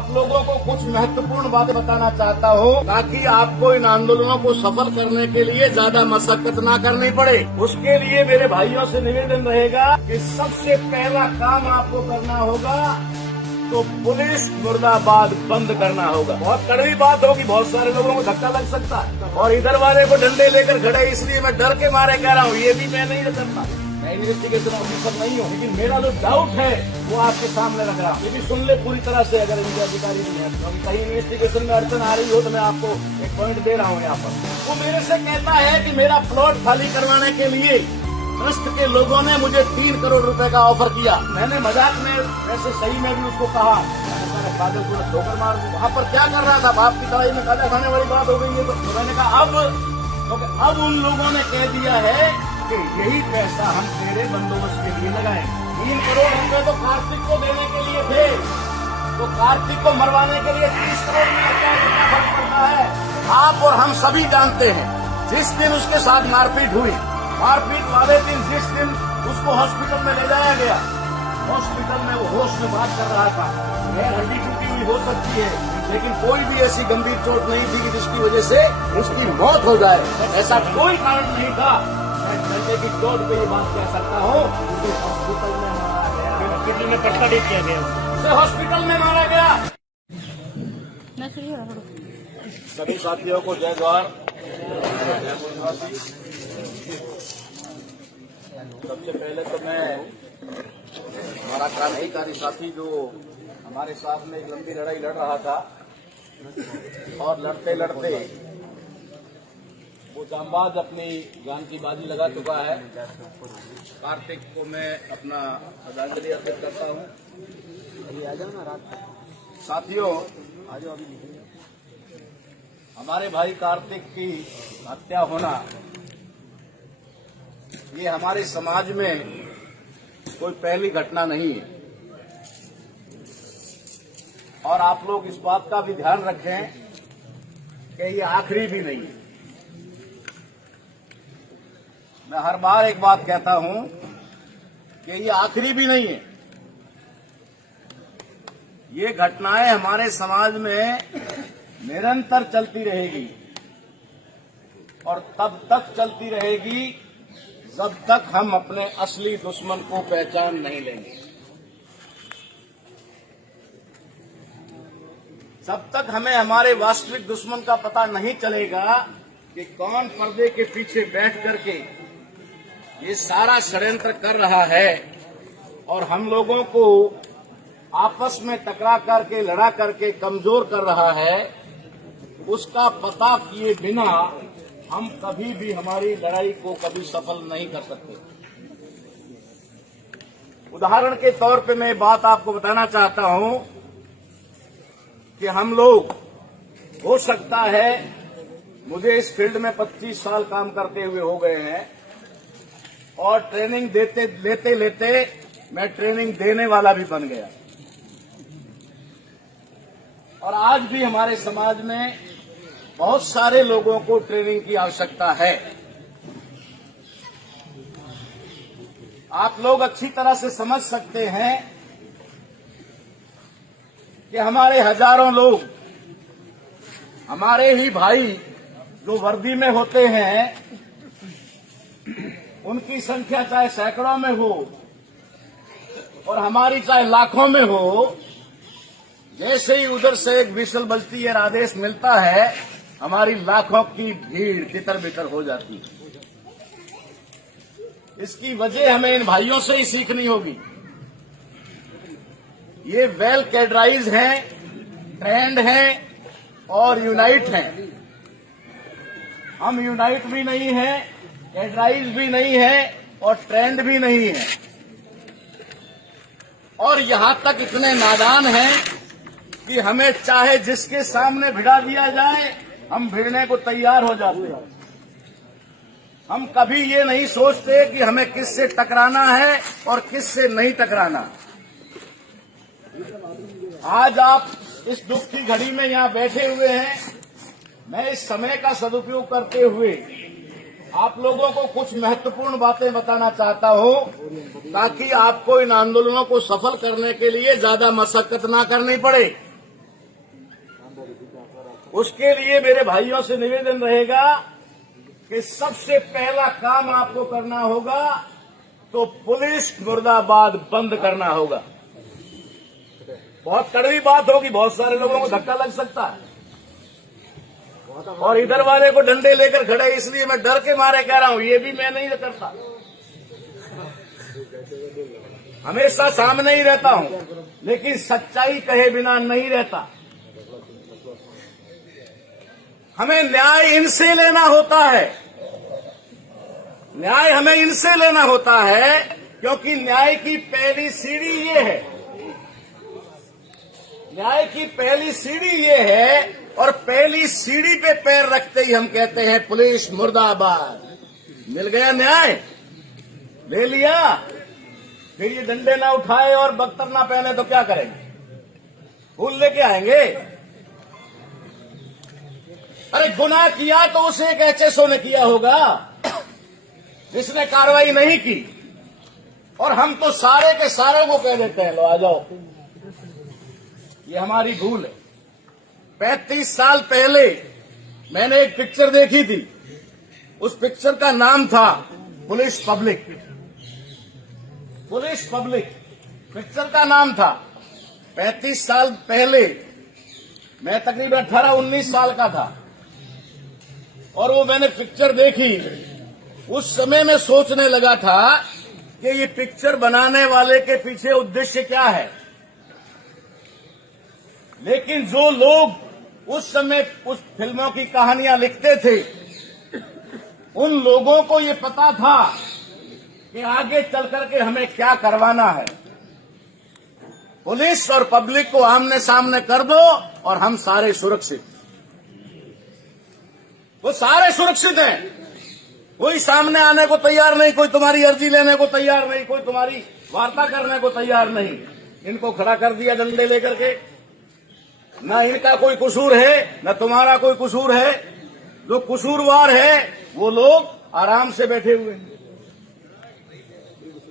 आप लोगों को कुछ महत्वपूर्ण बातें बताना चाहता हूँ ताकि आपको इन आंदोलनों को सफल करने के लिए ज्यादा मशक्कत न करनी पड़े। उसके लिए मेरे भाइयों से निवेदन रहेगा कि सबसे पहला काम आपको करना होगा तो पुलिस मुर्दाबाद बंद करना होगा। बहुत कड़वी बात होगी, बहुत सारे लोगों को धक्का लग सकता है और इधर वाले को डंडे लेकर खड़े, इसलिए मैं डर के मारे कह रहा हूँ। ये भी मैं नहीं करता, मैं इन्वेस्टिगेशन ऑफिसर नहीं हूँ, लेकिन मेरा जो डाउट है वो आपके सामने रख रहा हूँ। ये भी सुन ले पूरी तरह से, अगर इनके अधिकारी नहीं है तो कहीं इन्वेस्टिगेशन में अड़चन आ रही हो तो मैं आपको एक पॉइंट दे रहा हूँ यहाँ पर। वो मेरे से कहता है कि मेरा प्लॉट खाली करवाने के लिए ट्रस्ट के लोगों ने मुझे 3 करोड़ रुपए का ऑफर किया। मैंने मजाक में, वैसे सही में भी उसको कहा बादल को ठोकर मार दूं। वहाँ पर क्या कर रहा था, बाप की तराई में काला खाने वाली बात हो गई है। तो मैंने कहा अब उन लोगों ने कह दिया है कि यही पैसा हम तेरे बंदोबस्त के लिए लगाए। 3 करोड़ रुपए तो कार्तिक को देने के लिए थे, तो कार्तिक को मरवाने के लिए 30 करोड़ में कितना फर्क पड़ता है। आप और हम सभी जानते हैं जिस दिन उसके साथ मारपीट हुई, मारपीट वाले दिन जिस दिन उसको हॉस्पिटल में ले जाया गया, हॉस्पिटल में वो होश में बात कर रहा था। यह हड्डी टूटी हुई हो सकती है, लेकिन कोई भी ऐसी गंभीर चोट नहीं थी कि जिसकी वजह से उसकी मौत हो जाए। ऐसा कोई कारण नहीं था। मैं डंडे की चोट पे ये बात कह सकता हूँ कि हॉस्पिटल में मारा गया, हॉस्पिटल में पट्टा दे दिया गया, उसे हॉस्पिटल में मारा गया। सभी साथियों को जय जवाहर। सबसे पहले तो मैं हमारा क्रांतिकारी साथी जो हमारे साथ में एक लंबी लड़ाई लड़ रहा था और लड़ते लड़ते वो जांबाज अपनी जान की बाजी लगा चुका है, कार्तिक को मैं अपना श्रद्धांजलि अर्पित करता हूँ। साथियों, हमारे भाई कार्तिक की हत्या होना ये हमारे समाज में कोई पहली घटना नहीं है और आप लोग इस बात का भी ध्यान रखें कि ये आखिरी भी नहीं है। मैं हर बार एक बात कहता हूं कि ये आखिरी भी नहीं है। ये घटनाएं हमारे समाज में निरंतर चलती रहेगी और तब तक चलती रहेगी जब तक हम अपने असली दुश्मन को पहचान नहीं लेंगे। जब तक हमें हमारे वास्तविक दुश्मन का पता नहीं चलेगा कि कौन पर्दे के पीछे बैठ करके ये सारा षड्यंत्र कर रहा है और हम लोगों को आपस में टकरा करके, लड़ा करके कमजोर कर रहा है, उसका पता किए बिना हम कभी भी हमारी लड़ाई को कभी सफल नहीं कर सकते। उदाहरण के तौर पे मैं बात आपको बताना चाहता हूं कि हम लोग, हो सकता है मुझे इस फील्ड में 25 साल काम करते हुए हो गए हैं और ट्रेनिंग लेते लेते मैं ट्रेनिंग देने वाला भी बन गया और आज भी हमारे समाज में बहुत सारे लोगों को ट्रेनिंग की आवश्यकता है। आप लोग अच्छी तरह से समझ सकते हैं कि हमारे हजारों लोग, हमारे ही भाई जो वर्दी में होते हैं, उनकी संख्या चाहे सैकड़ों में हो और हमारी चाहे लाखों में हो, जैसे ही उधर से एक विसल बजती है, आदेश मिलता है, हमारी लाखों की भीड़ तितर बितर हो जाती है। इसकी वजह हमें इन भाइयों से ही सीखनी होगी। ये वेल कैडराइज हैं, ट्रेंड हैं और यूनाइट हैं। हम यूनाइट भी नहीं हैं, कैडराइज भी नहीं है और ट्रेंड भी नहीं है और यहां तक इतने नादान हैं कि हमें चाहे जिसके सामने भिड़ा दिया जाए, हम भिड़ने को तैयार हो जाते हैं। हम कभी ये नहीं सोचते कि हमें किससे टकराना है और किससे नहीं टकराना। आज आप इस दुख की घड़ी में यहाँ बैठे हुए हैं। मैं इस समय का सदुपयोग करते हुए आप लोगों को कुछ महत्वपूर्ण बातें बताना चाहता हूँ ताकि आपको इन आंदोलनों को सफल करने के लिए ज्यादा मशक्कत ना करनी पड़े। उसके लिए मेरे भाइयों से निवेदन रहेगा कि सबसे पहला काम आपको करना होगा तो पुलिस मुर्दाबाद बंद करना होगा। बहुत कड़वी बात होगी, बहुत सारे लोगों को धक्का लग सकता है, और इधर वाले को डंडे लेकर खड़े, इसलिए मैं डर के मारे कह रहा हूं, ये भी मैं नहीं करता, हमेशा सामने ही रहता हूं, लेकिन सच्चाई कहे बिना नहीं रहता। हमें न्याय इनसे लेना होता है, न्याय हमें इनसे लेना होता है, क्योंकि न्याय की पहली सीढ़ी ये है, न्याय की पहली सीढ़ी ये है, और पहली सीढ़ी पे पैर रखते ही हम कहते हैं पुलिस मुर्दाबाद। मिल गया न्याय, ले लिया, फिर ये डंडे ना उठाए और बख्तर ना पहने तो क्या करेंगे? फूल लेके आएंगे? अरे गुनाह किया तो उसे एक एचएसओ ने किया होगा जिसने कार्रवाई नहीं की, और हम तो सारे के सारे को कह देते हैं लो आ जाओ। ये हमारी भूल है। 35 साल पहले मैंने एक पिक्चर देखी थी, उस पिक्चर का नाम था police public. Police public picture का नाम था। 35 साल पहले मैं तकरीबन 18-19 साल का था, और वो मैंने पिक्चर देखी। उस समय में सोचने लगा था कि ये पिक्चर बनाने वाले के पीछे उद्देश्य क्या है, लेकिन जो लोग उस समय उस फिल्मों की कहानियां लिखते थे, उन लोगों को ये पता था कि आगे चल करके हमें क्या करवाना है। पुलिस और पब्लिक को आमने सामने कर दो और हम सारे सुरक्षित। वो सारे सुरक्षित हैं, कोई सामने आने को तैयार नहीं, कोई तुम्हारी अर्जी लेने को तैयार नहीं, कोई तुम्हारी वार्ता करने को तैयार नहीं। इनको खड़ा कर दिया डंडे लेकर के। न इनका कोई कसूर है, न तुम्हारा कोई कसूर है। जो कसूरवार है वो लोग आराम से बैठे हुए हैं।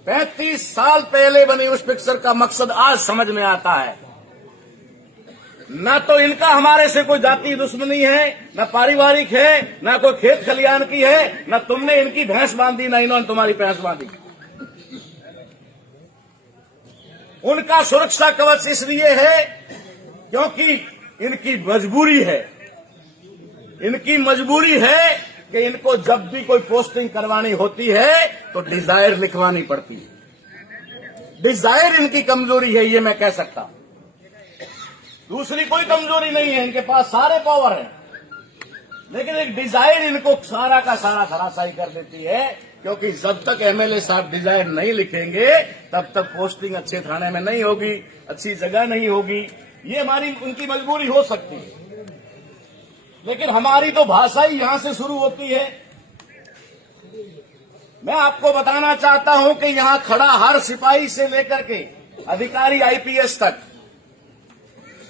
35 साल पहले बनी उस पिक्चर का मकसद आज समझ में आता है। न तो इनका हमारे से कोई जाति दुश्मनी है, न पारिवारिक है, न कोई खेत खलियान की है, न तुमने इनकी भैंस बांधी, न इन्होंने तुम्हारी भैंस बांधी। उनका सुरक्षा कवच इसलिए है क्योंकि इनकी मजबूरी है। इनकी मजबूरी है कि इनको जब भी कोई पोस्टिंग करवानी होती है तो डिजायर लिखवानी पड़ती है। डिजायर इनकी कमजोरी है, ये मैं कह सकता हूं। दूसरी कोई कमजोरी नहीं है, इनके पास सारे पावर है, लेकिन एक डिजायर इनको सारा का सारा धराशायी कर देती है। क्योंकि जब तक एमएलए साहब डिजायर नहीं लिखेंगे तब तक पोस्टिंग अच्छे थाने में नहीं होगी, अच्छी जगह नहीं होगी। ये हमारी उनकी मजबूरी हो सकती है, लेकिन हमारी तो भाषा ही यहां से शुरू होती है। मैं आपको बताना चाहता हूं कि यहां खड़ा हर सिपाही से लेकर के अधिकारी आईपीएस तक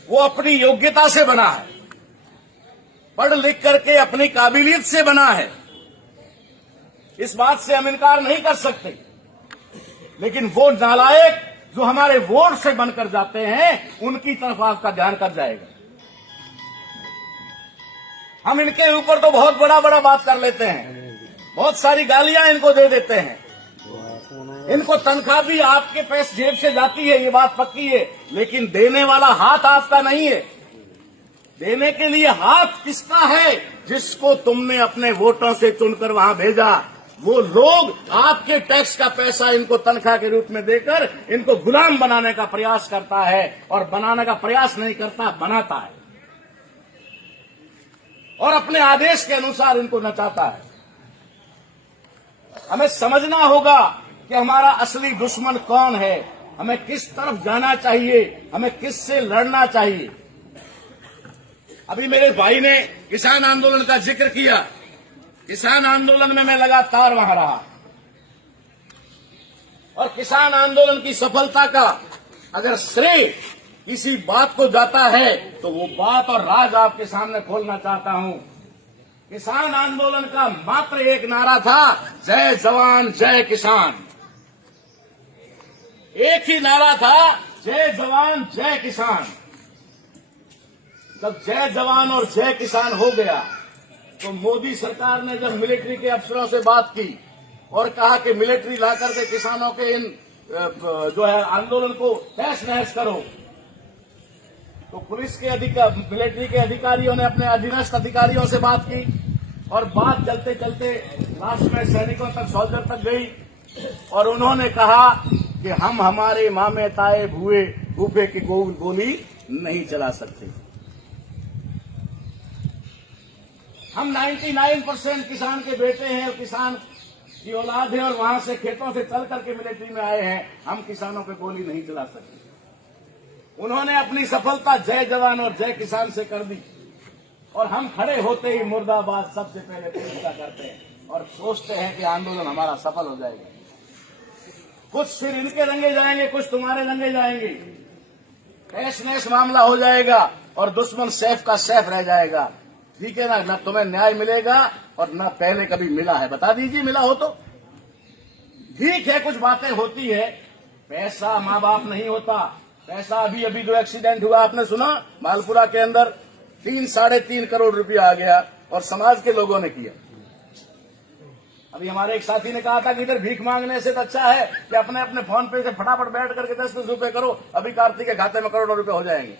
वो अपनी योग्यता से बना है, पढ़ लिख करके अपनी काबिलियत से बना है। इस बात से हम इनकार नहीं कर सकते, लेकिन वो नालायक जो हमारे वोट से बनकर जाते हैं उनकी तरफ आपका ध्यान कर जाएगा। हम इनके ऊपर तो बहुत बड़ा बड़ा बात कर लेते हैं, बहुत सारी गालियां इनको दे देते हैं। इनको तनख्वाह भी आपके पैसे जेब से जाती है, ये बात पक्की है, लेकिन देने वाला हाथ आपका नहीं है। देने के लिए हाथ किसका है? जिसको तुमने अपने वोटों से चुनकर वहां भेजा। वो लोग आपके टैक्स का पैसा इनको तनख्वाह के रूप में देकर इनको गुलाम बनाने का प्रयास करता है, और बनाने का प्रयास नहीं करता, बनाता है, और अपने आदेश के अनुसार इनको नचाता है। हमें समझना होगा कि हमारा असली दुश्मन कौन है, हमें किस तरफ जाना चाहिए, हमें किससे लड़ना चाहिए। अभी मेरे भाई ने किसान आंदोलन का जिक्र किया। किसान आंदोलन में मैं लगातार वहां रहा, और किसान आंदोलन की सफलता का अगर श्रेय किसी बात को जाता है तो वो बात और राज आपके सामने खोलना चाहता हूं। किसान आंदोलन का मात्र एक नारा था, जय जवान जय किसान। एक ही नारा था, जय जवान जय किसान। जब जय जवान और जय किसान हो गया तो मोदी सरकार ने जब मिलिट्री के अफसरों से बात की और कहा कि मिलिट्री ला करके किसानों के इन जो है आंदोलन को तहस नहस करो, तो पुलिस के मिलिट्री के अधिकारियों ने अपने अधीनस्थ अधिकारियों से बात की और बात चलते चलते लास्ट में सैनिकों तक, सोल्जर तक गई और उन्होंने कहा कि हम हमारे मामे ताए भूए फूफे की गोली नहीं चला सकते। हम 99% किसान के बेटे हैं और किसान की औलाद है और वहां से खेतों से चल करके मिलिट्री में आए हैं, हम किसानों पे गोली नहीं चला सकते। उन्होंने अपनी सफलता जय जवान और जय किसान से कर दी और हम खड़े होते ही मुर्दाबाद सबसे पहले पूछता करते हैं और सोचते हैं कि आंदोलन हमारा सफल हो जाएगा। कुछ सिर इनके रंगे जाएंगे, कुछ तुम्हारे रंगे जाएंगे, तहस नहस मामला हो जाएगा और दुश्मन सैफ का सैफ रह जाएगा। ठीक है ना? न तुम्हें न्याय मिलेगा और न पहले कभी मिला है। बता दीजिए मिला हो तो। ठीक है, कुछ बातें होती है, पैसा माँ बाप नहीं होता। पैसा अभी अभी जो एक्सीडेंट हुआ आपने सुना, मालपुरा के अंदर 3-3.5 करोड़ रुपया आ गया और समाज के लोगों ने किया। अभी हमारे एक साथी ने कहा था कि इधर भीख मांगने से तो अच्छा है कि अपने अपने फोन पे से फटाफट बैठ करके 10-10 रुपए करो, अभी कार्तिक के खाते में करोड़ों रुपए हो जाएंगे।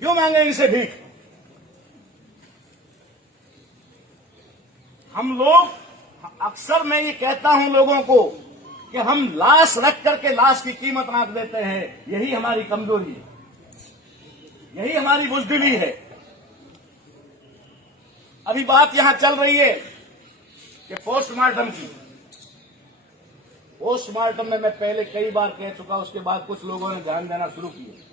क्यों मांगे इनसे भीख? हम लोग, अक्सर मैं ये कहता हूं लोगों को कि हम लाश रख करके लाश की कीमत आंक देते हैं। यही हमारी कमजोरी है, यही हमारी बुजदिली है। अभी बात यहां चल रही है कि पोस्टमार्टम की। पोस्टमार्टम में मैं पहले कई बार कह चुका, उसके बाद कुछ लोगों ने ध्यान देना शुरू किया।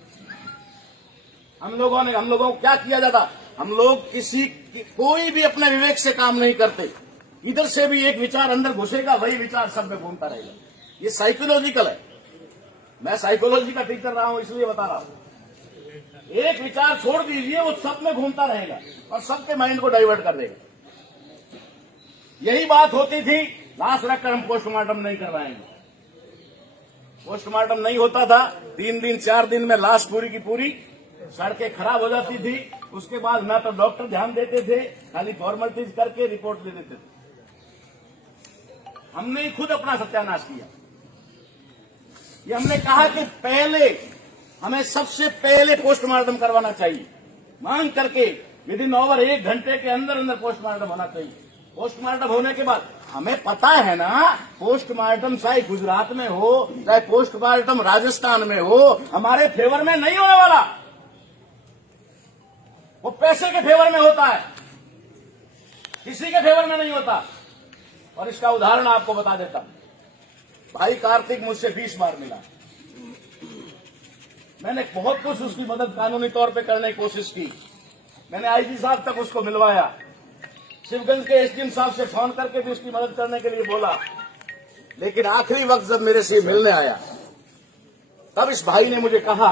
हम लोगों को क्या किया जाता, हम लोग कोई भी अपने विवेक से काम नहीं करते। इधर से भी एक विचार अंदर घुसेगा, वही विचार सब में घूमता रहेगा। ये साइकोलॉजिकल है। मैं साइकोलॉजी का टीचर रहा हूं इसलिए बता रहा हूं। एक विचार छोड़ दीजिए, वो सब में घूमता रहेगा और सबके माइंड को डाइवर्ट कर देगा। यही बात होती थी, लाश रखकर हम पोस्टमार्टम नहीं करवाएंगे। पोस्टमार्टम नहीं होता था, 3 दिन 4 दिन में लाश पूरी की पूरी, सड़कें खराब हो जाती थी। उसके बाद ना तो डॉक्टर ध्यान देते थे, खाली फॉर्मेलिटीज करके रिपोर्ट दे देते थे। हमने खुद अपना सत्यानाश किया। ये हमने कहा कि पहले हमें सबसे पहले पोस्टमार्टम करवाना चाहिए, मांग करके विदिन ओवर 1 घंटे के अंदर अंदर पोस्टमार्टम होना चाहिए। पोस्टमार्टम होने के बाद हमें पता है ना, पोस्टमार्टम चाहे गुजरात में हो चाहे पोस्टमार्टम राजस्थान में हो, हमारे फेवर में नहीं होने वाला। वो पैसे के फेवर में होता है, किसी के फेवर में नहीं होता। और इसका उदाहरण आपको बता देता हूं। भाई कार्तिक मुझसे 20 बार मिला, मैंने बहुत कुछ उसकी मदद कानूनी तौर पे करने की कोशिश की। मैंने आईजी साहब तक उसको मिलवाया, शिवगंज के एसडीएम साहब से फोन करके भी उसकी मदद करने के लिए बोला। लेकिन आखिरी वक्त जब मेरे से मिलने आया, तब इस भाई ने मुझे कहा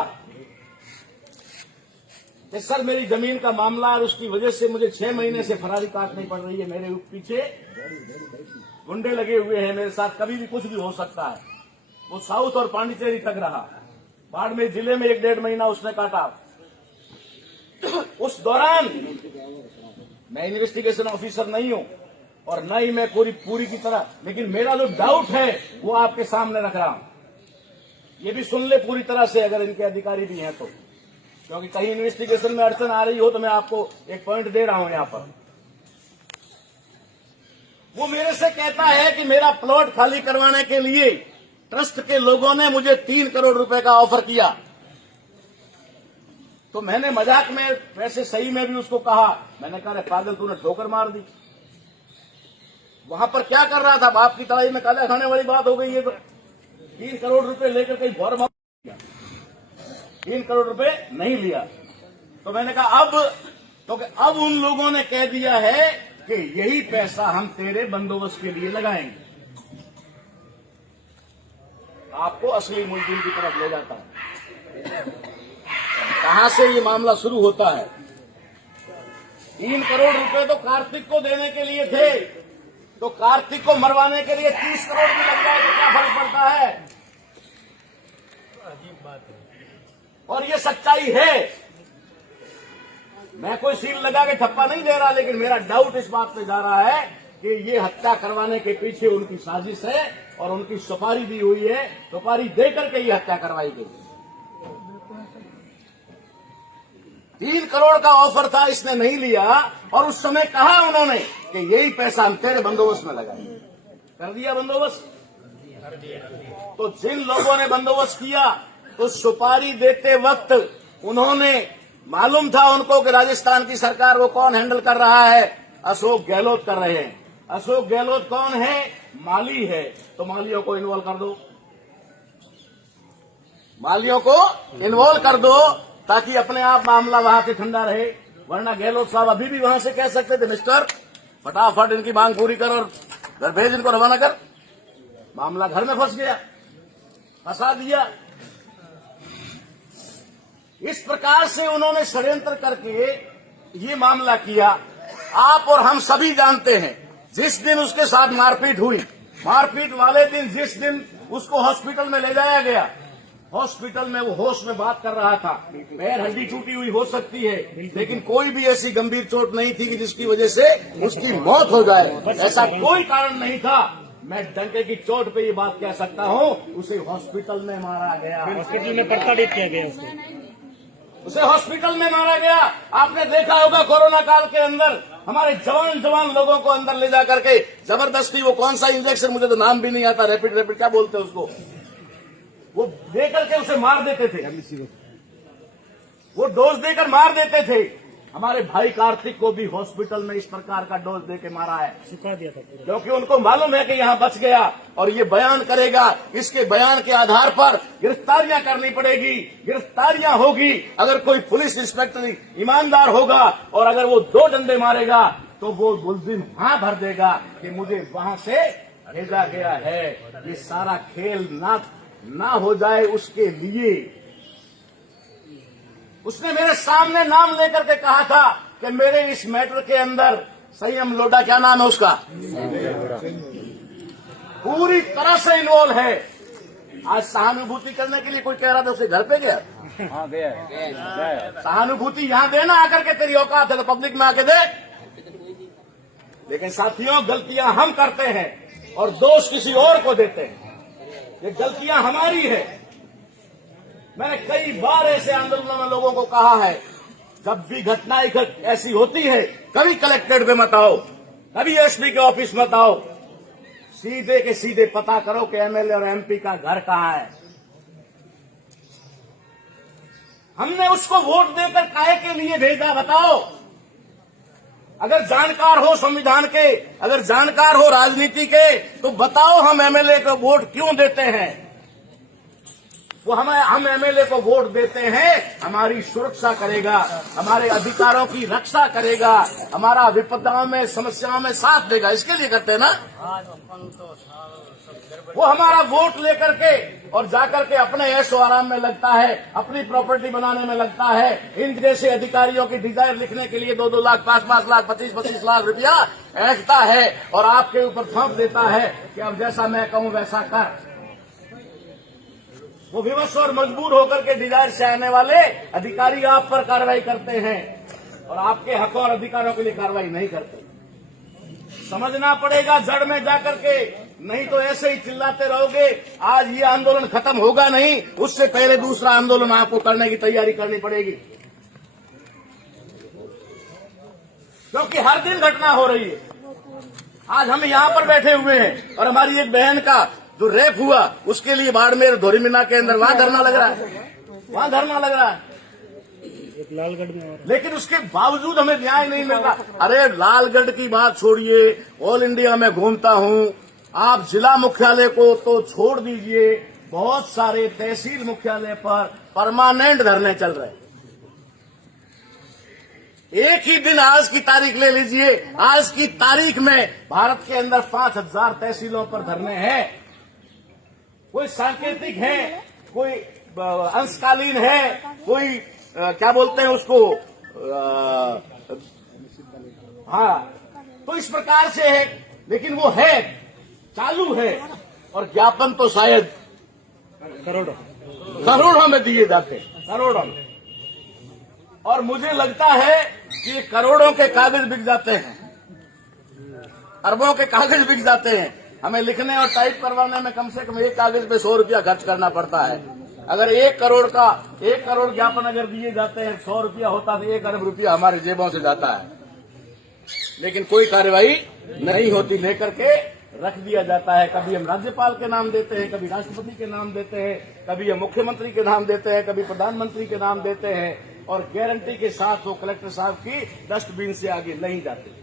कि सर मेरी जमीन का मामला और उसकी वजह से मुझे 6 महीने से फरारी काटनी पड़ रही है। मेरे पीछे गुंडे लगे हुए हैं, मेरे साथ कभी भी कुछ भी हो सकता है। वो साउथ और पांडिचेरी तक रहा, बाड़मेर जिले में 1-1.5 महीना उसने काटा। उस दौरान मैं इन्वेस्टिगेशन ऑफिसर नहीं हूं और न ही मैं पूरी की तरह, लेकिन मेरा जो डाउट है वो आपके सामने रख रहा हूं। ये भी सुन ले पूरी तरह से, अगर इनके अधिकारी भी हैं तो, क्योंकि कहीं इन्वेस्टिगेशन में अड़चन आ रही हो तो मैं आपको एक पॉइंट दे रहा हूं यहां पर। वो मेरे से कहता है कि मेरा प्लॉट खाली करवाने के लिए ट्रस्ट के लोगों ने मुझे 3 करोड़ रुपए का ऑफर किया। तो मैंने मजाक में, वैसे सही में भी उसको कहा, मैंने कहा पागल तूने ठोकर मार दी। वहां पर क्या कर रहा था, बाप की तलाई में काला खाने वाली बात हो गई है। तो 3 करोड़ रुपए लेकर कहीं फॉर्म 3 करोड़ रुपए नहीं लिया। तो मैंने कहा अब उन लोगों ने कह दिया है कि यही पैसा हम तेरे बंदोबस्त के लिए लगाएंगे। आपको असली मुलजिम की तरफ ले जाता है। कहां से ये मामला शुरू होता है? 3 करोड़ रुपए तो कार्तिक को देने के लिए थे, तो कार्तिक को मरवाने के लिए 30 करोड़ भी लग जाए तो क्या फर्क पड़ता है? अजीब बात है। और ये सच्चाई है। मैं कोई सील लगा के ठप्पा नहीं दे रहा, लेकिन मेरा डाउट इस बात पे जा रहा है कि ये हत्या करवाने के पीछे उनकी साजिश है और उनकी सुपारी दी हुई है, सुपारी दे करके ये हत्या करवाई गई। 3 करोड़ का ऑफर था, इसने नहीं लिया और उस समय कहा उन्होंने कि यही पैसा हम तेरे बंदोबस्त में लगाएंगे। कर दिया बंदोबस्त। तो जिन लोगों ने बंदोबस्त किया तो सुपारी देते वक्त उन्होंने, मालूम था उनको कि राजस्थान की सरकार वो कौन हैंडल कर रहा है, अशोक गहलोत कर रहे हैं। अशोक गहलोत कौन है? माली है। तो मालियों को इन्वॉल्व कर दो, मालियों को इन्वॉल्व कर दो ताकि अपने आप मामला वहां से ठंडा रहे। वरना गहलोत साहब अभी भी वहां से कह सकते थे, मिस्टर फटाफट इनकी मांग पूरी कर और घर भेज, इनको रवाना कर। मामला घर में फंस गया, फंसा दिया। इस प्रकार से उन्होंने षड्यंत्र करके ये मामला किया। आप और हम सभी जानते हैं, जिस दिन उसके साथ मारपीट हुई, मारपीट वाले दिन जिस दिन उसको हॉस्पिटल में ले जाया गया, हॉस्पिटल में वो होश में बात कर रहा था। पैर हड्डी टूटी हुई हो सकती है, लेकिन कोई भी ऐसी गंभीर चोट नहीं थी कि जिसकी वजह से उसकी मौत हो जाए। ऐसा कोई कारण नहीं था। मैं डंके की चोट पे ये बात कह सकता हूँ, उसे हॉस्पिटल में मारा गया। हॉस्पिटल में प्रताड़ित किया गया उसे हॉस्पिटल में मारा गया। आपने देखा होगा कोरोना काल के अंदर हमारे जवान लोगों को अंदर ले जा करके जबरदस्ती, वो कौन सा इंजेक्शन, मुझे तो नाम भी नहीं आता, रैपिड क्या बोलते हैं उसको, वो दे करके उसे मार देते थे, वो डोज देकर मार देते थे। हमारे भाई कार्तिक को भी हॉस्पिटल में इस प्रकार का डोज देके मारा है, सिखा दिया था, क्योंकि उनको मालूम है कि यहाँ बच गया और ये बयान करेगा। इसके बयान के आधार पर गिरफ्तारियां करनी पड़ेगी, गिरफ्तारियां होगी। अगर कोई पुलिस इंस्पेक्टर ईमानदार होगा और अगर वो 2 डंडे मारेगा तो वो मुलजिम हाँ भर देगा कि मुझे वहां से भेजा गया है। ये सारा खेल ना हो जाए उसके लिए उसने मेरे सामने नाम लेकर के कहा था कि मेरे इस मैटर के अंदर संयम लोढ़ा, क्या नाम है उसका, पूरी तरह से इन्वॉल्व है। आज सहानुभूति करने के लिए कोई कह रहा था उसे घर पे गया, हाँ गया। सहानुभूति यहाँ देना आकर के, तेरी औकात है तो पब्लिक में आके दे। लेकिन साथियों, गलतियां हम करते हैं और दोष किसी और को देते हैं। ये गलतियां हमारी है। मैंने कई बार ऐसे आंदोलनों में लोगों को कहा है, जब भी घटनाएं ऐसी होती है, कभी कलेक्ट्रेट पे मत आओ, कभी एसपी के ऑफिस मत आओ, सीधे के सीधे पता करो कि एमएलए और एमपी का घर कहाँ है। हमने उसको वोट देकर काहे के लिए भेजा, बताओ। अगर जानकार हो संविधान के, अगर जानकार हो राजनीति के, तो बताओ हम एमएलए को वोट क्यों देते हैं। वो हम एमएलए को वोट देते हैं, हमारी सुरक्षा करेगा, हमारे अधिकारों की रक्षा करेगा, हमारा विपदाओं में, समस्याओं में साथ देगा, इसके लिए करते हैं ना। वो हमारा वोट लेकर के और जाकर के अपने ऐशो आराम में लगता है, अपनी प्रॉपर्टी बनाने में लगता है। इन जैसे अधिकारियों की डिजायर लिखने के लिए 2-2 लाख, 5-5 लाख, 25-25 लाख रुपया ऐंठता है और आपके ऊपर थोप देता है कि अब जैसा मैं कहूं वैसा कर। वो विवश और मजबूर होकर के डिजायर से आने वाले अधिकारी आप पर कार्रवाई करते हैं और आपके हकों और अधिकारों के लिए कार्रवाई नहीं करते। समझना पड़ेगा जड़ में जाकर के, नहीं तो ऐसे ही चिल्लाते रहोगे। आज ये आंदोलन खत्म होगा नहीं, उससे पहले दूसरा आंदोलन आपको करने की तैयारी करनी पड़ेगी, क्योंकि हर दिन घटना हो रही है। आज हम यहाँ पर बैठे हुए हैं और हमारी एक बहन का जो रेप हुआ, उसके लिए बाड़मेर धोरीमीना के अंदर वहां धरना लग रहा है, वहां धरना लग रहा है। लालगढ़ में, लेकिन उसके बावजूद हमें न्याय नहीं मिल रहा। अरे लालगढ़ की बात छोड़िए, ऑल इंडिया में घूमता हूं, आप जिला मुख्यालय को तो छोड़ दीजिए, बहुत सारे तहसील मुख्यालय पर परमानेंट धरने चल रहे हैं। एक ही दिन, आज की तारीख ले लीजिए, आज की तारीख में भारत के अंदर 5000 तहसीलों पर धरने हैं। कोई सांकेतिक है, कोई अंशकालीन है, कोई क्या बोलते हैं उसको, हाँ, तो इस प्रकार से है। लेकिन वो है, चालू है, और ज्ञापन तो शायद करोड़ों में दिए जाते हैं, करोड़ों में। और मुझे लगता है कि करोड़ों के कागज बिक जाते हैं, अरबों के कागज बिक जाते हैं। हमें लिखने और टाइप करवाने में कम से कम एक कागज पे 100 रुपया खर्च करना पड़ता है। अगर 1 करोड़ ज्ञापन अगर दिए जाते हैं, 100 रुपया होता तो 1 अरब रुपया हमारी जेबों से जाता है, लेकिन कोई कार्रवाई नहीं होती, लेकर के रख दिया जाता है। कभी हम राज्यपाल के नाम देते हैं, कभी राष्ट्रपति के नाम देते हैं, कभी हम मुख्यमंत्री के नाम देते हैं, कभी प्रधानमंत्री के नाम देते हैं, और गारंटी के साथ वो कलेक्टर साहब की डस्टबिन से आगे नहीं जाते।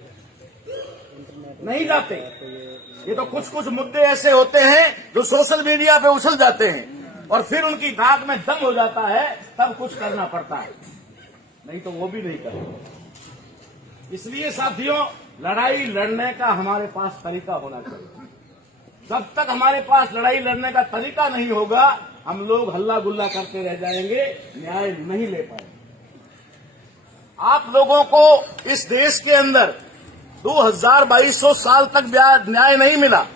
ये तो कुछ कुछ मुद्दे ऐसे होते हैं जो सोशल मीडिया पे उछल जाते हैं और फिर उनकी नाक में दम हो जाता है, तब कुछ करना पड़ता है, नहीं तो वो भी नहीं करते। इसलिए साथियों, लड़ाई लड़ने का हमारे पास तरीका होना चाहिए। जब तक हमारे पास लड़ाई लड़ने का तरीका नहीं होगा, हम लोग हल्ला गुल्ला करते रह जाएंगे, न्याय नहीं ले पाएंगे। आप लोगों को इस देश के अंदर 2200 साल तक न्याय नहीं मिला।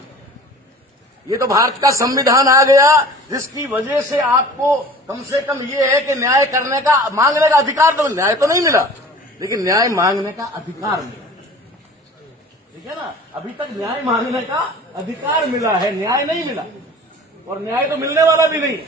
ये तो भारत का संविधान आ गया, जिसकी वजह से आपको कम से कम ये है कि न्याय करने का, मांगने का अधिकार, तो न्याय तो नहीं मिला, लेकिन न्याय मांगने का अधिकार मिला। ठीक है ना, अभी तक न्याय मांगने का अधिकार मिला है, न्याय नहीं मिला, और न्याय तो मिलने वाला भी नहीं।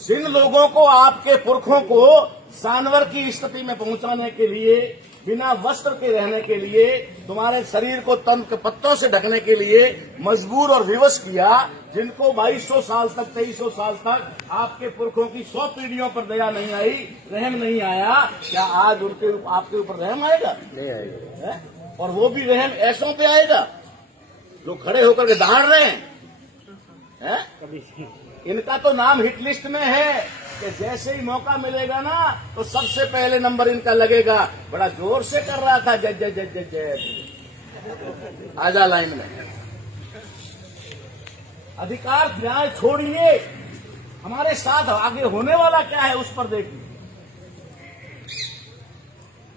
जिन लोगों को, आपके पुरखों को जानवर की स्थिति में पहुंचाने के लिए, बिना वस्त्र के रहने के लिए, तुम्हारे शरीर को तन के पत्तों से ढकने के लिए मजबूर और विवश किया, जिनको 2200 साल तक, 2300 साल तक आपके पुरखों की 100 पीढ़ियों पर दया नहीं आई, रहम नहीं आया, क्या आज उनके आपके ऊपर रहम आएगा? नहीं आएगा। और वो भी रहम ऐसों पे आएगा जो खड़े होकर के दहाड़ रहे हैं। इनका तो नाम हिट लिस्ट में है कि जैसे ही मौका मिलेगा ना, तो सबसे पहले नंबर इनका लगेगा। बड़ा जोर से कर रहा था, जय जय जय जय जय, आजा लाइन में। अधिकार न्याय छोड़िए, हमारे साथ आगे होने वाला क्या है उस पर देखिए।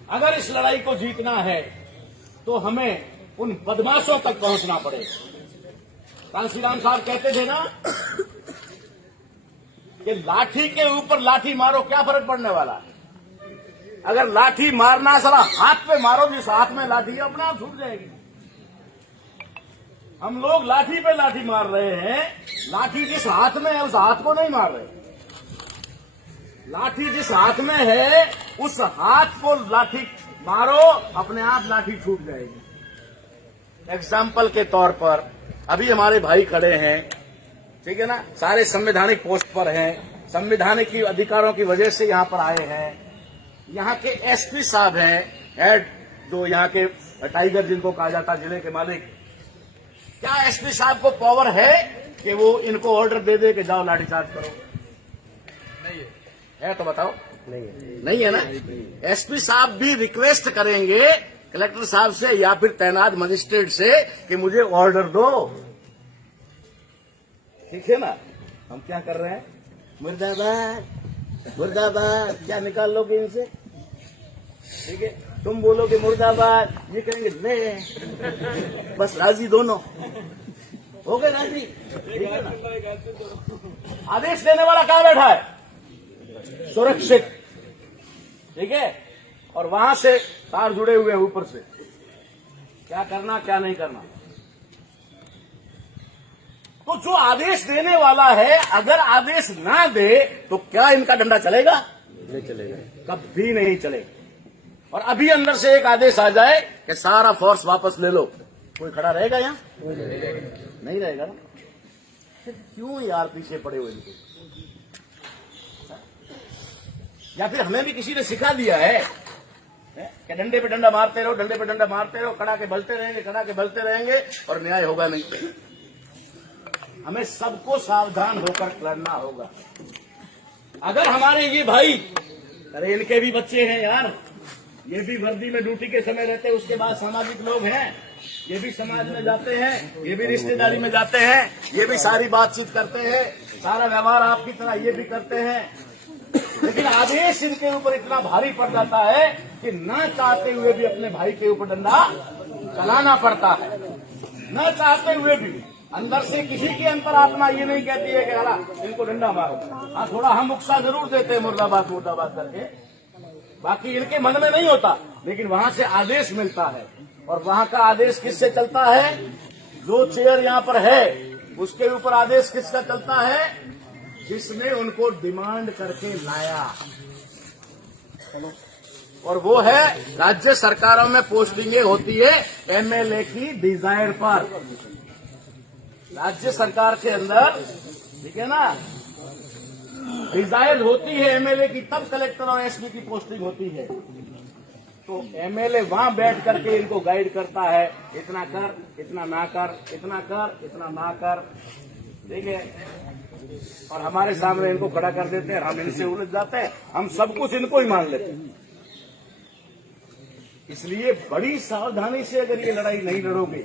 अगर इस लड़ाई को जीतना है तो हमें उन बदमाशों तक पहुंचना पड़ेगा। कांशीराम साहब कहते थे ना कि लाठी के ऊपर लाठी मारो, क्या फर्क पड़ने वाला है? अगर लाठी मारना साला हाथ पे मारो, जिस हाथ में लाठी है अपने आप छूट जाएगी। हम लोग लाठी पे लाठी मार रहे हैं, लाठी जिस हाथ में है उस हाथ को नहीं मार रहे। लाठी जिस हाथ में है उस हाथ को लाठी मारो, अपने आप लाठी छूट जाएगी। एग्जाम्पल के तौर पर अभी हमारे भाई खड़े हैं, ठीक है ना, सारे संवैधानिक पोस्ट पर हैं, संवैधानिक की अधिकारों की वजह से यहां पर आए हैं। यहां के एसपी साहब हैं, हेड जो यहां के टाइगर जिनको कहा जाता है, जिले के मालिक। क्या एसपी साहब को पावर है कि वो इनको ऑर्डर दे दे कि जाओ लाठीचार्ज करो? नहीं है तो बताओ। नहीं है ना। एसपी साहब भी रिक्वेस्ट करेंगे कलेक्टर साहब से या फिर तैनात मजिस्ट्रेट से कि मुझे ऑर्डर दो। ठीक है ना। हम क्या कर रहे हैं? मुर्दाबाद मुर्दाबाद, क्या निकाल लोगे इनसे? ठीक है, तुम बोलोगे मुर्दाबाद, ये कहेंगे ले, बस राजी दोनों हो गए, राजी। ठीक है ना। आदेश देने वाला कहां बैठा है? सुरक्षित। ठीक है, और वहां से तार जुड़े हुए हैं ऊपर से, क्या करना क्या नहीं करना। तो जो आदेश देने वाला है अगर आदेश ना दे तो क्या इनका डंडा चलेगा? नहीं चलेगा, कभी नहीं चलेगा। और अभी अंदर से एक आदेश आ जाए कि सारा फोर्स वापस ले लो, कोई खड़ा रहेगा यहां? नहीं रहेगा ना। फिर क्यों यार पीछे पड़े हुए इनके? या फिर हमें भी किसी ने सिखा दिया है कि डंडे पे डंडा मारते रहो, डंडे पे डंडा मारते रहो, खड़ा के बलते रहेंगे, खड़ा के बलते रहेंगे और न्याय होगा नहीं। हमें सबको सावधान होकर लड़ना होगा। अगर हमारे ये भाई, अरे इनके भी बच्चे हैं यार, ये भी वर्दी में ड्यूटी के समय रहते हैं, उसके बाद सामाजिक लोग हैं, ये भी समाज में जाते हैं, ये भी रिश्तेदारी में जाते हैं, ये भी सारी बातचीत करते हैं, सारा व्यवहार आपकी तरह ये भी करते हैं। लेकिन आदेश इनके ऊपर इतना भारी पड़ जाता है कि न चाहते हुए भी अपने भाई के ऊपर डंडा चलाना पड़ता है, न चाहते हुए भी। अंदर से किसी की अंतरात्मा ये नहीं कहती है कि अला इनको डंडा मारो। हाँ, थोड़ा हम उत्साह जरूर देते हैं मुर्दाबाद मुर्दाबाद करके, बाकी इनके मन में नहीं होता, लेकिन वहां से आदेश मिलता है। और वहां का आदेश किससे चलता है? जो चेयर यहाँ पर है उसके ऊपर आदेश किसका चलता है? जिसने उनको डिमांड करके लाया, और वो है राज्य सरकारों में पोस्टिंगें होती है एमएलए की डिजायर पर। राज्य सरकार के अंदर, ठीक है ना, डिजायर होती है एमएलए की, तब कलेक्टर और एसपी की पोस्टिंग होती है। तो एमएलए वहां बैठ करके इनको गाइड करता है, इतना कर, इतना ना कर, इतना कर, इतना ना कर, ठीक है। और हमारे सामने इनको खड़ा कर देते हैं, हम इनसे उलझ जाते हैं, हम सब कुछ इनको ही मान लेते हैं। इसलिए बड़ी सावधानी से अगर ये लड़ाई नहीं लड़ोगे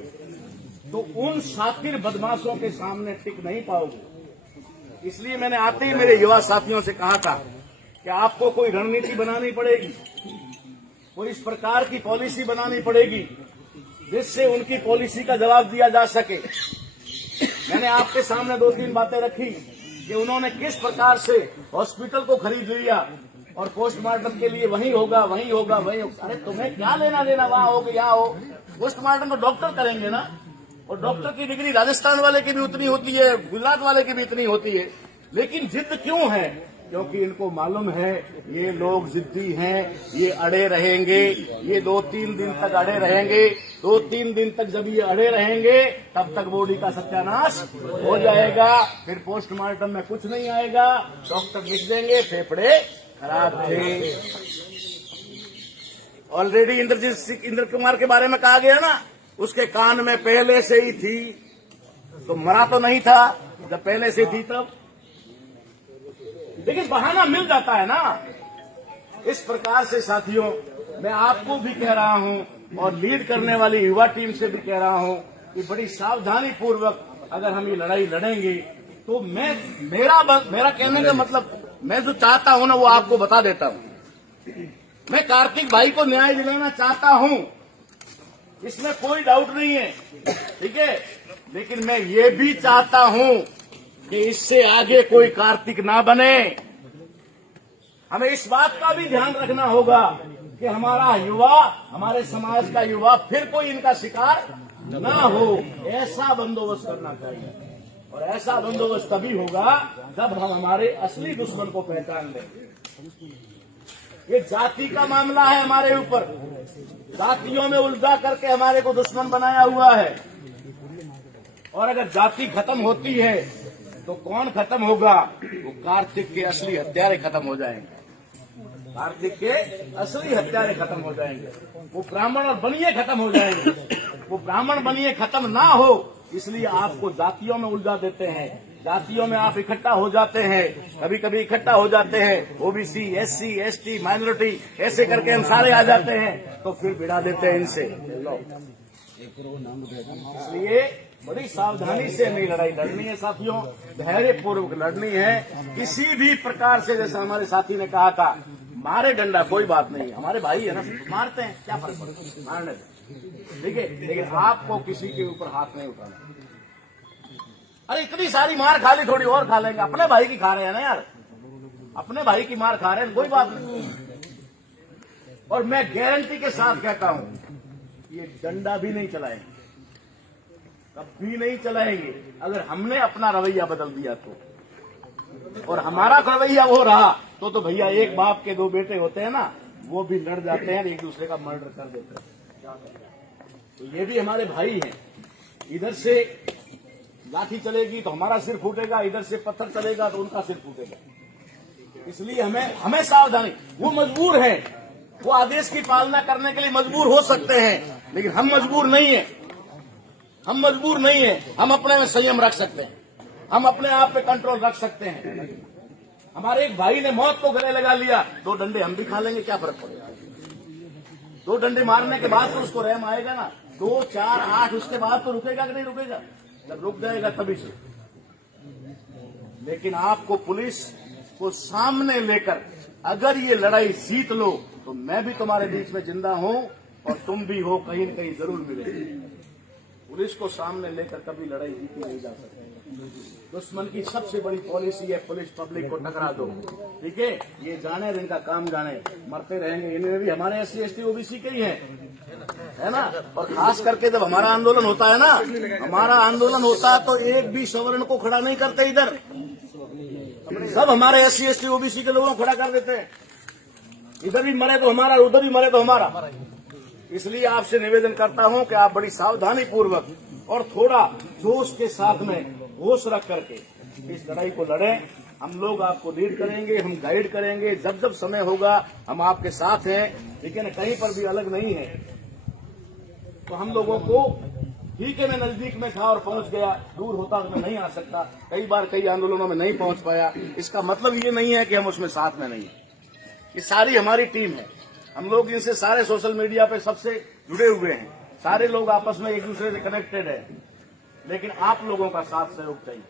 तो उन शातिर बदमाशों के सामने टिक नहीं पाओगे। इसलिए मैंने आते ही मेरे युवा साथियों से कहा था कि आपको कोई रणनीति बनानी पड़ेगी, कोई इस प्रकार की पॉलिसी बनानी पड़ेगी जिससे उनकी पॉलिसी का जवाब दिया जा सके। मैंने आपके सामने 2-3 बातें रखी कि उन्होंने किस प्रकार से हॉस्पिटल को खरीद लिया और पोस्टमार्टम के लिए वहीं होगा, वहीं होगा, वहीं होगा। अरे तुम्हें क्या लेना देना वहां हो कि यहाँ हो? पोस्टमार्टम तो डॉक्टर करेंगे ना, और डॉक्टर की डिग्री राजस्थान वाले की भी उतनी होती है, गुजरात वाले की भी इतनी होती है। लेकिन जिद क्यों है? क्योंकि इनको मालूम है ये लोग जिद्दी हैं, ये अड़े रहेंगे, ये 2-3 दिन तक अड़े रहेंगे। 2-3 दिन तक जब ये अड़े रहेंगे तब तक बॉडी का सत्यानाश हो जाएगा, फिर पोस्टमार्टम में कुछ नहीं आएगा, डॉक्टर लिख देंगे फेफड़े खराब थे। ऑलरेडी इंद्र कुमार के बारे में कहा गया ना, उसके कान में पहले से ही थी, तो मरा तो नहीं था जब पहले से थी तब। लेकिन बहाना मिल जाता है ना। इस प्रकार से साथियों, मैं आपको भी कह रहा हूं और लीड करने वाली युवा टीम से भी कह रहा हूं कि बड़ी सावधानी पूर्वक अगर हम ये लड़ाई लड़ेंगे तो मेरा कहने का मतलब, मैं जो चाहता हूं ना वो आपको बता देता हूं। मैं कार्तिक भाई को न्याय दिलाना चाहता हूं, इसमें कोई डाउट नहीं है, ठीक है। लेकिन मैं ये भी चाहता हूं कि इससे आगे कोई कार्तिक ना बने। हमें इस बात का भी ध्यान रखना होगा कि हमारा युवा, हमारे समाज का युवा फिर कोई इनका शिकार ना हो। ऐसा बंदोबस्त करना चाहिए, और ऐसा बंदोबस्त तभी होगा जब हम हमारे असली दुश्मन को पहचान लेंगे। ये जाति का मामला है हमारे ऊपर, जातियों में उलझा करके हमारे को दुश्मन बनाया हुआ है। और अगर जाति खत्म होती है तो कौन खत्म होगा? वो कार्तिक के असली हत्यारे खत्म हो जाएंगे, कार्तिक के असली हत्यारे खत्म हो जाएंगे। वो ब्राह्मण और बनिए खत्म हो जाएंगे। वो ब्राह्मण बनिए खत्म ना हो, इसलिए आपको जातियों में उलझा देते हैं। जातियों में आप इकट्ठा हो जाते हैं, कभी कभी इकट्ठा हो जाते हैं ओबीसी, एससी, एसटी, माइनॉरिटी, ऐसे करके हम सारे आ जाते हैं, तो फिर भिड़ा देते हैं इनसे। इसलिए बड़ी सावधानी से हमें लड़ाई लड़नी है साथियों, धैर्य पूर्वक लड़नी है। किसी भी प्रकार से, जैसा हमारे साथी ने कहा था, मारे डंडा कोई बात नहीं, हमारे भाई है ना, मारते हैं, क्या फर्क पड़ता है, मारने दें, ठीक है। लेकिन आपको किसी के ऊपर हाथ नहीं उठाना। अरे इतनी सारी मार खा ली, थोड़ी और खा लेंगे, अपने भाई की खा रहे हैं ना यार, अपने भाई की मार खा रहे हैं, कोई बात नहीं। और मैं गारंटी के साथ कहता हूं, ये डंडा भी नहीं चलाएंगे, कभी नहीं चलाएंगे अगर हमने अपना रवैया बदल दिया तो। और हमारा रवैया वो रहा तो भैया एक बाप के 2 बेटे होते हैं ना, वो भी लड़ जाते हैं, एक दूसरे का मर्डर कर देते हैं। तो ये भी हमारे भाई हैं। इधर से लाठी चलेगी तो हमारा सिर फूटेगा, इधर से पत्थर चलेगा तो उनका सिर फूटेगा। इसलिए हमें सावधानी। वो मजबूर है, वो आदेश की पालना करने के लिए मजबूर हो सकते हैं, लेकिन हम मजबूर नहीं है, हम मजबूर नहीं है। हम अपने में संयम रख सकते हैं, हम अपने आप पे कंट्रोल रख सकते हैं। हमारे एक भाई ने मौत को गले लगा लिया, 2 डंडे हम भी खा लेंगे, क्या फर्क पड़ेगा। 2 डंडे मारने के बाद तो उसको रहम आएगा ना, 2, 4, 8 उसके बाद तो रुकेगा कि नहीं रुकेगा? जब रुक जाएगा तभी से। लेकिन आपको पुलिस को सामने लेकर अगर ये लड़ाई जीत लो तो मैं भी तुम्हारे बीच में जिंदा हूं और तुम भी हो, कहीं न कहीं जरूर मिलेगी। पुलिस को सामने लेकर कभी लड़ाई जीती नहीं जा सकती। दुश्मन की सबसे बड़ी पॉलिसी है पुलिस पब्लिक को टकरा दो। ठीक है, ये जाने इनका काम जाने, मरते रहेंगे। इनमें भी हमारे SC ST OBC के ही हैं, है ना। और खास करके जब हमारा आंदोलन होता है ना, हमारा आंदोलन होता है तो एक भी सवर्ण को खड़ा नहीं करते इधर, सब हमारे SC ST OBC के लोगों को खड़ा कर देते हैं। इधर भी मरे तो हमारा, उधर भी मरे तो हमारा। इसलिए आपसे निवेदन करता हूं कि आप बड़ी सावधानी पूर्वक और थोड़ा जोश के साथ में होश रख करके इस लड़ाई को लड़ें। हम लोग आपको लीड करेंगे, हम गाइड करेंगे, जब जब समय होगा हम आपके साथ हैं। लेकिन कहीं पर भी अलग नहीं है। तो हम लोगों को ठीक है, मैं नजदीक में था और पहुंच गया, दूर होता तो मैं नहीं आ सकता। कई बार कई आंदोलनों में नहीं पहुंच पाया, इसका मतलब ये नहीं है कि हम उसमें साथ में नहीं है। ये सारी हमारी टीम है। हम लोग इनसे सारे सोशल मीडिया पे सबसे जुड़े हुए हैं, सारे लोग आपस में एक दूसरे से कनेक्टेड है। लेकिन आप लोगों का साथ सहयोग चाहिए,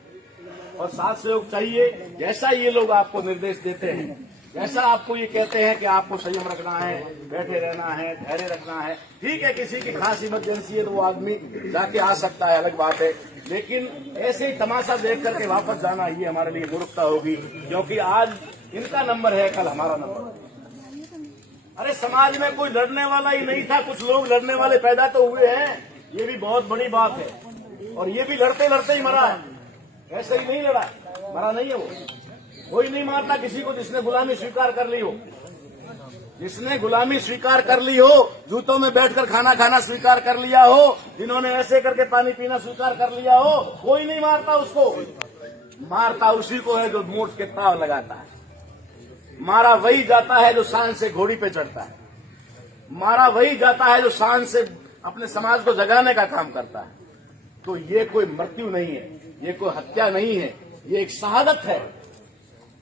और साथ सहयोग चाहिए जैसा ये लोग आपको निर्देश देते हैं, जैसा आपको ये कहते हैं कि आपको संयम रखना है, बैठे रहना है, धैर्य रखना है। ठीक है, किसी की खास इमरजेंसी है तो वो आदमी जाके आ सकता है, अलग बात है। लेकिन ऐसे ही तमाशा देख करके वापस जाना ये हमारे लिए मूर्खता होगी, क्योंकि आज इनका नंबर है, कल हमारा नंबर है। अरे समाज में कोई लड़ने वाला ही नहीं था, कुछ लोग लड़ने वाले पैदा तो हुए हैं, ये भी बहुत बड़ी बात है। और ये भी लड़ते लड़ते ही मरा है, ऐसे ही नहीं लड़ा, मरा नहीं है वो। कोई नहीं मारता किसी को जिसने गुलामी स्वीकार कर ली हो, जिसने गुलामी स्वीकार कर ली हो, जूतों में बैठकर खाना खाना स्वीकार कर लिया हो, जिन्होंने ऐसे करके पानी पीना स्वीकार कर लिया हो, कोई नहीं मारता उसको। मारता उसी को है जो मोट के ताव लगाता है। मारा वही जाता है जो शान से घोड़ी पे चढ़ता है। मारा वही जाता है जो शान से अपने समाज को जगाने का काम करता है। तो ये कोई मृत्यु नहीं है, ये कोई हत्या नहीं है, ये एक शहादत है।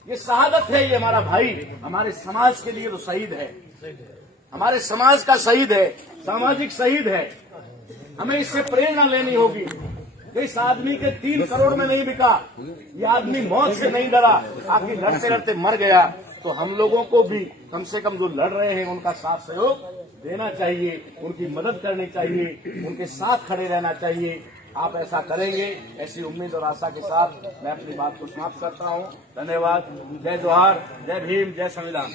ये शहादत है, ये हमारा भाई हमारे समाज के लिए तो शहीद है, हमारे समाज का शहीद है, सामाजिक शहीद है। हमें इससे प्रेरणा लेनी होगी। इस आदमी के 3 करोड़ में नहीं बिका, ये आदमी मौत से नहीं डरा, आखिर लड़ते लड़ते मर गया। तो हम लोगों को भी कम से कम जो लड़ रहे हैं उनका साथ सहयोग देना चाहिए, उनकी मदद करनी चाहिए, उनके साथ खड़े रहना चाहिए। आप ऐसा करेंगे, ऐसी उम्मीद और आशा के साथ मैं अपनी बात को समाप्त करता हूं। धन्यवाद। जय जोहार, जय भीम, जय संविधान।